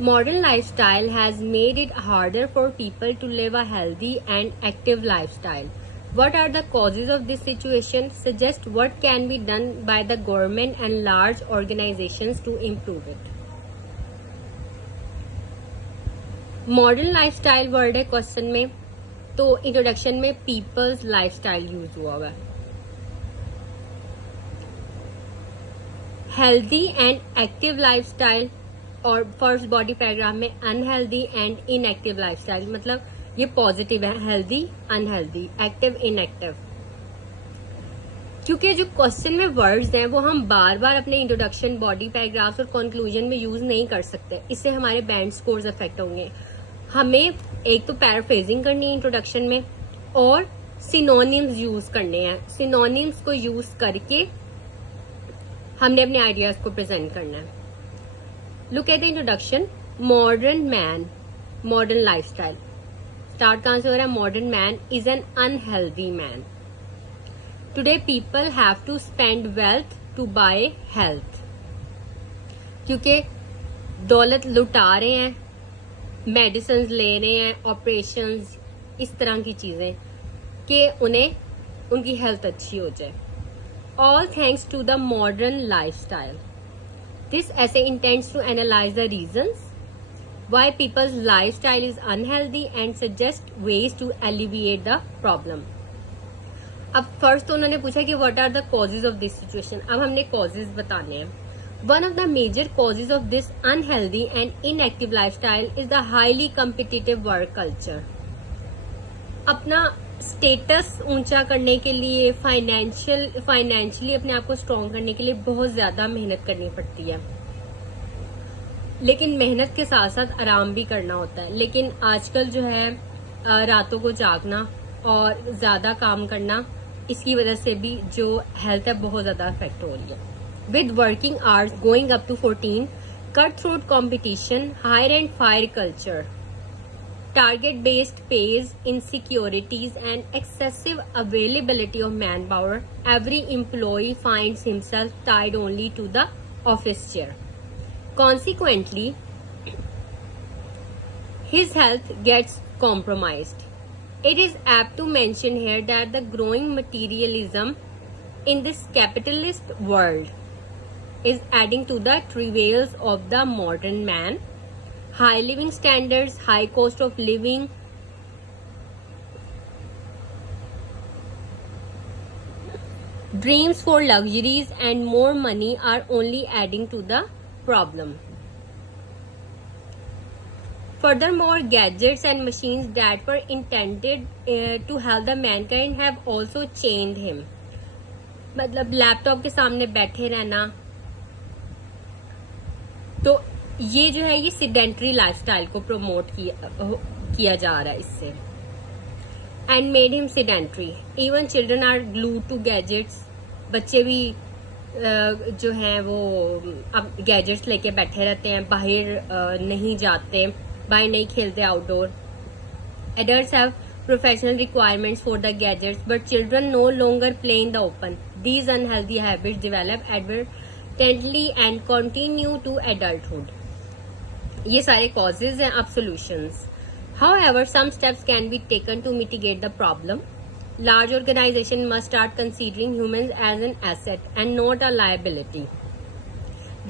Modern lifestyle has made it harder for people to live a healthy and active lifestyle. What are the causes of this situation? Suggest what can be done by the government and large organizations to improve it. Modern lifestyle word है क्वेश्चन में, तो इंट्रोडक्शन में peoples lifestyle use हुआ हुआ है. Healthy and active lifestyle, और first body paragraph में unhealthy and inactive lifestyle. मतलब ये पॉजिटिव है, हेल्दी अनहेल्दी, एक्टिव इनएक्टिव. क्योंकि जो क्वेश्चन में वर्ड्स हैं वो हम बार बार अपने इंट्रोडक्शन, बॉडी पैराग्राफ्स और कंक्लूजन में यूज नहीं कर सकते. इससे हमारे बैंड स्कोर्स अफेक्ट होंगे. हमें एक तो पैराफ्रेजिंग करनी है इंट्रोडक्शन में, और सिनोनिम्स यूज करने हैं. सिनोनिम्स को यूज करके हमने अपने आइडियाज को प्रेजेंट करना है. Look at the introduction. Modern man, modern lifestyle. Start कहां से हो रहा है? Modern man is an unhealthy man. Today people have to spend wealth to buy health. क्योंकि दौलत लुटा रहे हैं, मेडिसिन ले रहे हैं, ऑपरेशंस, इस तरह की चीजें कि उन्हें उनकी हेल्थ अच्छी हो जाए. All thanks to the modern lifestyle. This essay intends to analyse the reasons why people's lifestyle is unhealthy and suggest ways to alleviate the problem. अब फर्स्ट तो उन्होंने पूछा कि what are the causes of this situation. अब हमने कॉजेज बताने हैं. One of the major causes of this unhealthy and inactive lifestyle is the highly competitive work culture. अपना स्टेटस ऊंचा करने के लिए, फाइनेंशियली अपने आप को स्ट्रॉन्ग करने के लिए बहुत ज्यादा मेहनत करनी पड़ती है. लेकिन मेहनत के साथ साथ आराम भी करना होता है. लेकिन आजकल जो है रातों को जागना और ज्यादा काम करना, इसकी वजह से भी जो हेल्थ है बहुत ज्यादा अफेक्ट हो रही है. With working hours going up to 14, cutthroat competition, hire and fire culture, target-based pays, insecurities, and excessive availability of manpower, every employee finds himself tied only to the office chair. Consequently, his health gets compromised. It is apt to mention here that the growing materialism in this capitalist world is adding to the travails of the modern man. High living standards, high cost of living, dreams for luxuries and more money are only adding to the problem. Furthermore, gadgets and machines that were intended to help the mankind have also chained him. मतलब लैपटॉप के सामने बैठे रहना, तो ये जो है ये सिडेंटरी लाइफस्टाइल को प्रमोट किया जा रहा है इससे. And made him sedentary. Even children are glued to gadgets. बच्चे भी जो हैं वो अब गैजेट्स लेके बैठे रहते हैं, बाहर नहीं जाते, बाहर नहीं खेलते outdoor. Adults have professional requirements for the gadgets, but children no longer play in the open. These unhealthy habits develop inadvertently and continue to adulthood. ये सारे कॉजेज हैं. अब solutions. However, some steps can be taken to mitigate the problem. Large organizations must start considering humans as an asset and not a liability.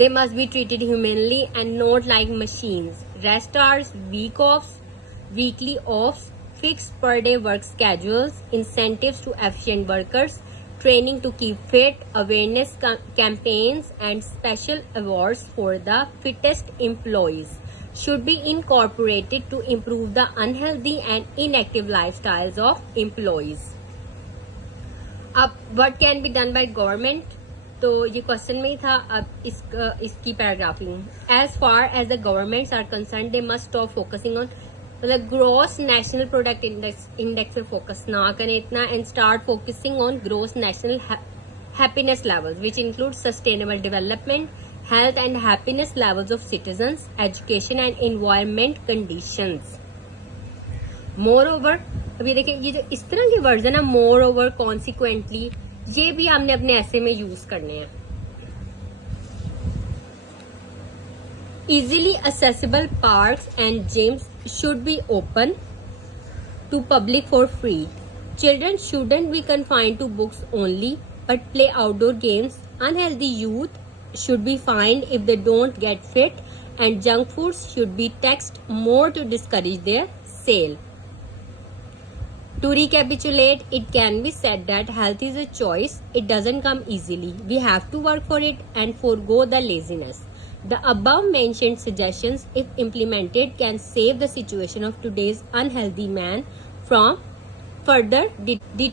They must be treated humanely and not like machines. Rest hours, weekly offs, fixed per day work schedules, incentives to efficient workers, training to keep fit, awareness campaigns, and special awards for the fittest employees should be incorporated to improve the unhealthy and inactive lifestyles of employees. अब what can be done by government? तो ये क्वेश्चन में ही था. अब इसकी paragraphing. As far as the governments are concerned, they must stop focusing on मतलब gross national product index पे focus ना करें इतना, and start focusing on gross national happiness levels which include sustainable development, health and happiness levels of citizens, education and environment conditions. Moreover, अभी देखिए ये जो इस तरह के वर्ड्स है ना, moreover, consequently, ये भी हमने अपने ऐसे में यूज करने हैं. Easily accessible parks and gyms should be open to public for free. Children shouldn't be confined to books only, but play outdoor games. Unhealthy youth should be fined if they don't get fit, and junk foods should be taxed more to discourage their sale. To recapitulate, it can be said that health is a choice. It doesn't come easily. We have to work for it and forego the laziness. The above mentioned suggestions, if implemented, can save the situation of today's unhealthy man from further deterioration.